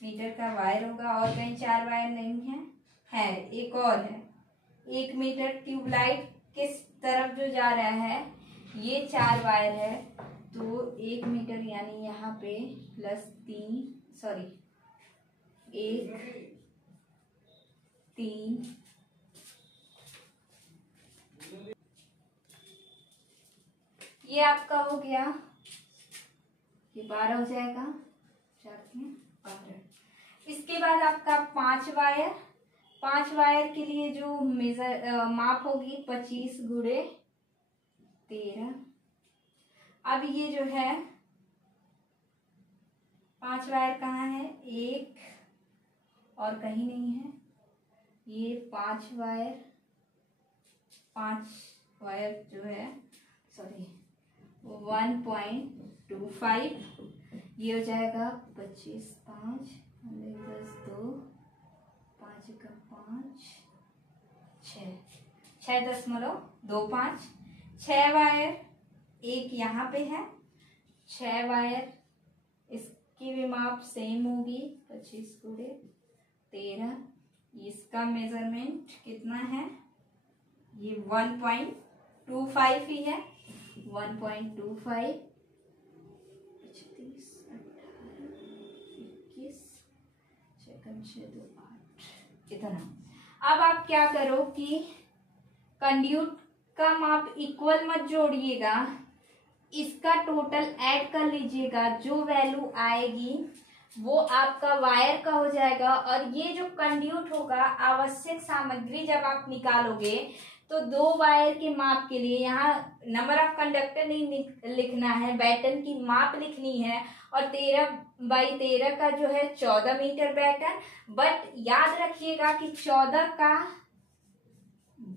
मीटर का वायर होगा। और कहीं 4 वायर नहीं है एक और है 1 मीटर, ट्यूबलाइट किस तरफ जो जा रहा है, ये 4 वायर है, तो 1 मीटर, यानी यहाँ पे प्लस 3, सॉरी 1 3 ये आपका हो गया, ये 12 हो जाएगा, 12। इसके बाद आपका 5 वायर, 5 वायर के लिए जो मेजर माप होगी 25 गुणे 13। अब ये जो है 5 वायर कहाँ है, 1 और कहीं नहीं है, ये 5 वायर जो है, सॉरी 1.25, ये हो जाएगा 25, 5 10 2 5 का 5 6.25, 6 वायर, एक यहाँ पे है, 6 वायर, इसकी भी माप सेम होगी 25 गुणे 13। इसका मेजरमेंट कितना है, ये 1.25 ही है, 1.25, 25 18 21 6 2 8 इतना। अब आप क्या करो कि कंड्यूट का माप इक्वल मत जोड़िएगा, इसका टोटल ऐड कर लीजिएगा, जो वैल्यू आएगी वो आपका वायर का हो जाएगा। और ये जो कंड्यूट होगा, आवश्यक सामग्री जब आप निकालोगे तो 2 वायर के माप के लिए यहाँ नंबर ऑफ कंडक्टर नहीं लिखना है, बैटन की माप लिखनी है। और 13x13 का जो है 14 मीटर बैटन। बट याद रखिएगा कि 14 का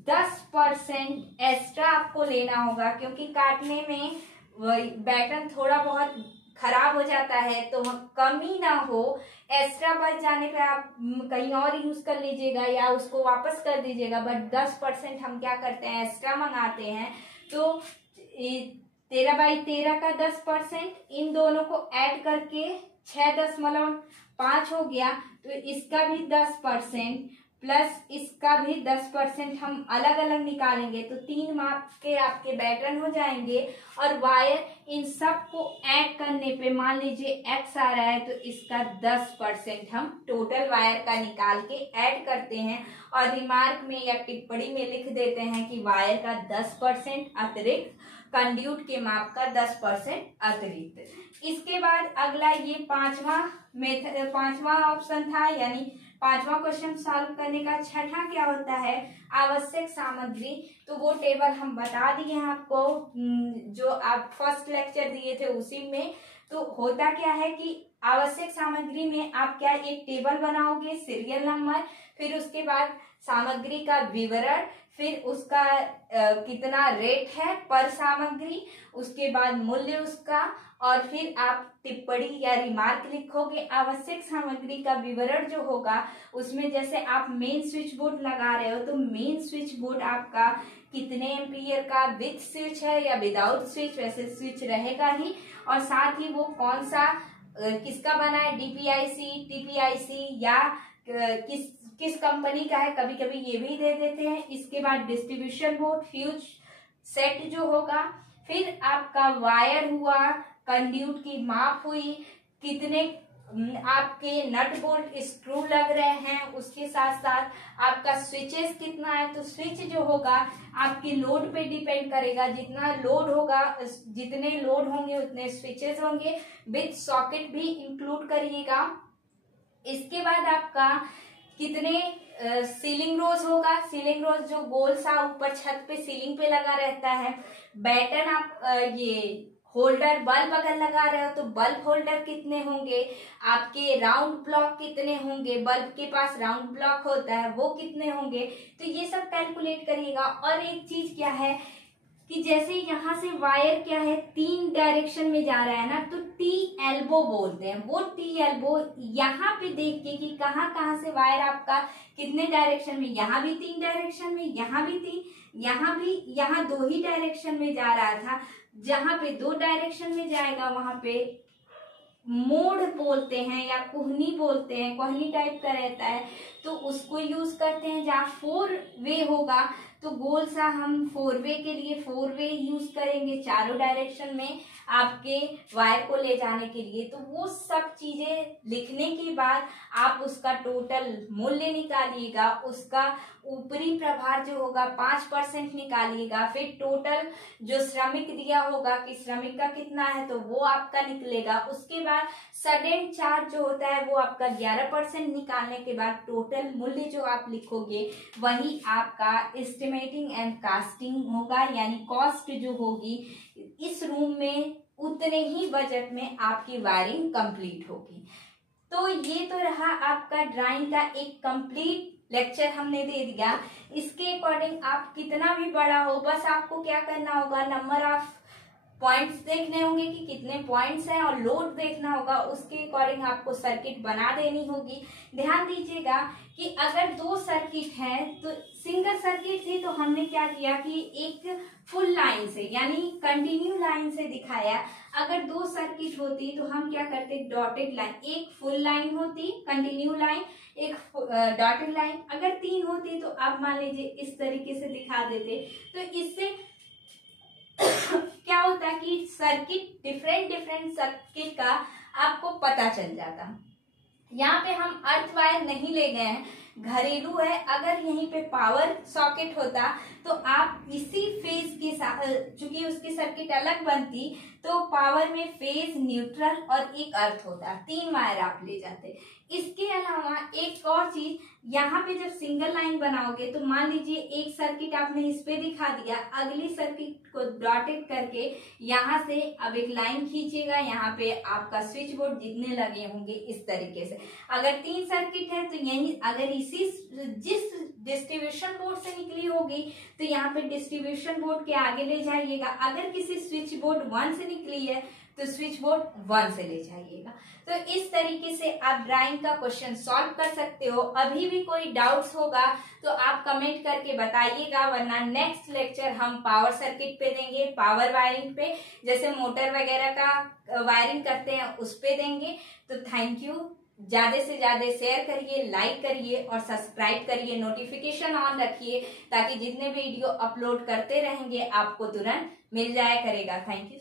10% एक्स्ट्रा आपको लेना होगा, क्योंकि काटने में बैटन थोड़ा बहुत खराब हो जाता है, तो कमी ना हो। एक्स्ट्रा बच जाने पे आप कहीं और यूज कर लीजिएगा या उसको वापस कर दीजिएगा, बट 10% हम क्या करते हैं, एक्स्ट्रा मंगाते हैं। तो 13x13 का 10%, इन दोनों को ऐड करके 6.5 हो गया। तो इसका भी 10% प्लस इसका भी 10% हम अलग अलग निकालेंगे, तो 3 माप के आपके बैटन हो जाएंगे। और वायर इन सब को ऐड करने पे मान लीजिए x आ रहा है, तो इसका 10% हम टोटल वायर का निकाल के ऐड करते हैं और रिमार्क में या टिप्पणी में लिख देते हैं कि वायर का 10% अतिरिक्त, कंड्यूट के माप का 10% अतिरिक्त। इसके बाद अगला ये 5वां ऑप्शन था, यानी 5वां क्वेश्चन सॉल्व करने का। छठा क्या होता है, आवश्यक सामग्री। तो वो टेबल हम बता दिए हैं आपको, जो आप फर्स्ट लेक्चर दिए थे उसी में। तो होता क्या है कि आवश्यक सामग्री में आप क्या एक टेबल बनाओगे, सीरियल नंबर, फिर उसके बाद सामग्री का विवरण, फिर उसका कितना रेट है पर सामग्री, उसके बाद मूल्य उसका, और फिर आप टिप्पणी या रिमार्क लिखोगे। आवश्यक सामग्री का विवरण जो होगा उसमें जैसे आप मेन स्विच बोर्ड लगा रहे हो, तो मेन स्विच बोर्ड आपका कितने एम्पियर का विद स्विच है या विदाउट स्विच, वैसे स्विच रहेगा ही। और साथ ही वो कौन सा किसका बना है, डीपीआईसी, टीपीआईसी या किस कंपनी का है, कभी कभी ये भी दे देते हैं। इसके बाद डिस्ट्रीब्यूशन बोर्ड, फ्यूज सेट जो होगा, फिर आपका वायर हुआ, कंड्यूट की माप हुई, कितने आपके नट बोल्ट स्क्रू लग रहे हैं, उसके साथ साथ आपका स्विचेस कितना है। तो स्विच जो होगा आपके लोड पे डिपेंड करेगा, जितना लोड होगा, जितने लोड होंगे उतने स्विचेस होंगे, विथ सॉकेट भी इंक्लूड करिएगा। इसके बाद आपका कितने सीलिंग रोज होगा, सीलिंग रोज जो गोल सा ऊपर छत पे सीलिंग पे लगा रहता है। बैटन आप ये होल्डर बल्ब अगर लगा रहे हो तो बल्ब होल्डर कितने होंगे, आपके राउंड ब्लॉक कितने होंगे, बल्ब के पास राउंड ब्लॉक होता है वो कितने होंगे, तो ये सब कैलकुलेट करिएगा। और एक चीज क्या है कि जैसे यहाँ से वायर क्या है 3 डायरेक्शन में जा रहा है ना, तो टी एल्बो बोलते हैं। वो टी एल्बो यहाँ पे देख के कि कहाँ कहाँ से वायर आपका कितने डायरेक्शन में, यहाँ भी 3 डायरेक्शन में, यहाँ भी 3, यहाँ भी, यहाँ 2 ही डायरेक्शन में जा रहा था। जहाँ पे 2 डायरेक्शन में जाएगा वहां पे मोड़ बोलते हैं या कुहनी बोलते हैं, कोहनी टाइप का रहता है, तो उसको यूज करते हैं। जहाँ 4 वे होगा तो गोल सा हम 4 वे के लिए 4 वे यूज करेंगे, चारों डायरेक्शन में आपके वायर को ले जाने के लिए। तो वो सब चीजें लिखने के बाद आप उसका टोटल मूल्य निकालिएगा, उसका ऊपरी प्रभार जो होगा 5% निकालिएगा, फिर टोटल जो श्रमिक दिया होगा कि श्रमिक का कितना है तो वो आपका निकलेगा। उसके बाद सडन चार्ज जो होता है वो आपका 11% निकालने के बाद टोटल मूल्य जो आप लिखोगे वही आपका एस्टिमेटिंग एंड कास्टिंग होगा, यानी कॉस्ट जो होगी इस रूम में उतने ही बजट में आपकी वायरिंग कंप्लीट होगी। तो ये तो रहा आपका ड्राइंग का एक कंप्लीट लेक्चर हमने दे दिया। इसके अकॉर्डिंग आप कितना भी बड़ा हो, बस आपको क्या करना होगा, नंबर ऑफ पॉइंट्स देखने होंगे कि कितने पॉइंट्स हैं और लोड देखना होगा, उसके अकॉर्डिंग आपको सर्किट बना देनी होगी। ध्यान दीजिएगा कि अगर 2 सर्किट है तो सिंगल सर्किट थी तो हमने क्या किया कि एक फुल लाइन से यानी कंटिन्यू लाइन से दिखाया। अगर 2 सर्किट होती तो हम क्या करते, डॉटेड लाइन, एक फुल लाइन होती कंटिन्यू लाइन, एक डॉटेड लाइन। अगर 3 होती तो आप मान लीजिए इस तरीके से दिखा देते, तो इससे क्या होता है कि सर्किट डिफरेंट सर्किट का आपको पता चल जाता। यहाँ पे हम अर्थ वायर नहीं ले गए हैं, घरेलू है। अगर यहीं पे पावर सॉकेट होता तो आप इसी फेज के साथ, चूंकि उसकी सर्किट अलग बनती, तो पावर में फेज, न्यूट्रल और एक अर्थ होता, 3 वायर आप ले जाते। इसके अलावा एक और चीज, यहाँ पे जब सिंगल लाइन बनाओगे तो मान लीजिए एक सर्किट आपने इस पे दिखा दिया, अगली सर्किट को डॉटेड करके यहाँ से अब एक लाइन खींचेगा, यहाँ पे आपका स्विच बोर्ड जितने लगे होंगे इस तरीके से। अगर 3 सर्किट है तो यही, अगर इसी जिस डिस्ट्रीब्यूशन बोर्ड से निकली होगी तो यहाँ पे डिस्ट्रीब्यूशन बोर्ड के आगे ले जाइएगा। अगर किसी स्विच बोर्ड 1 से निकली है तो स्विच बोर्ड 1 से ले जाइएगा। तो इस तरीके से आप ड्राइंग का क्वेश्चन सॉल्व कर सकते हो। अभी भी कोई डाउट्स होगा तो आप कमेंट करके बताइएगा, वरना नेक्स्ट लेक्चर हम पावर सर्किट पे देंगे, पावर वायरिंग पे, जैसे मोटर वगैरह का वायरिंग करते हैं उस पे देंगे। तो थैंक यू। ज्यादा से ज्यादा शेयर करिए, लाइक करिए और सब्सक्राइब करिए, नोटिफिकेशन ऑन रखिए ताकि जितने वीडियो अपलोड करते रहेंगे आपको तुरंत मिल जाया करेगा। Thank you.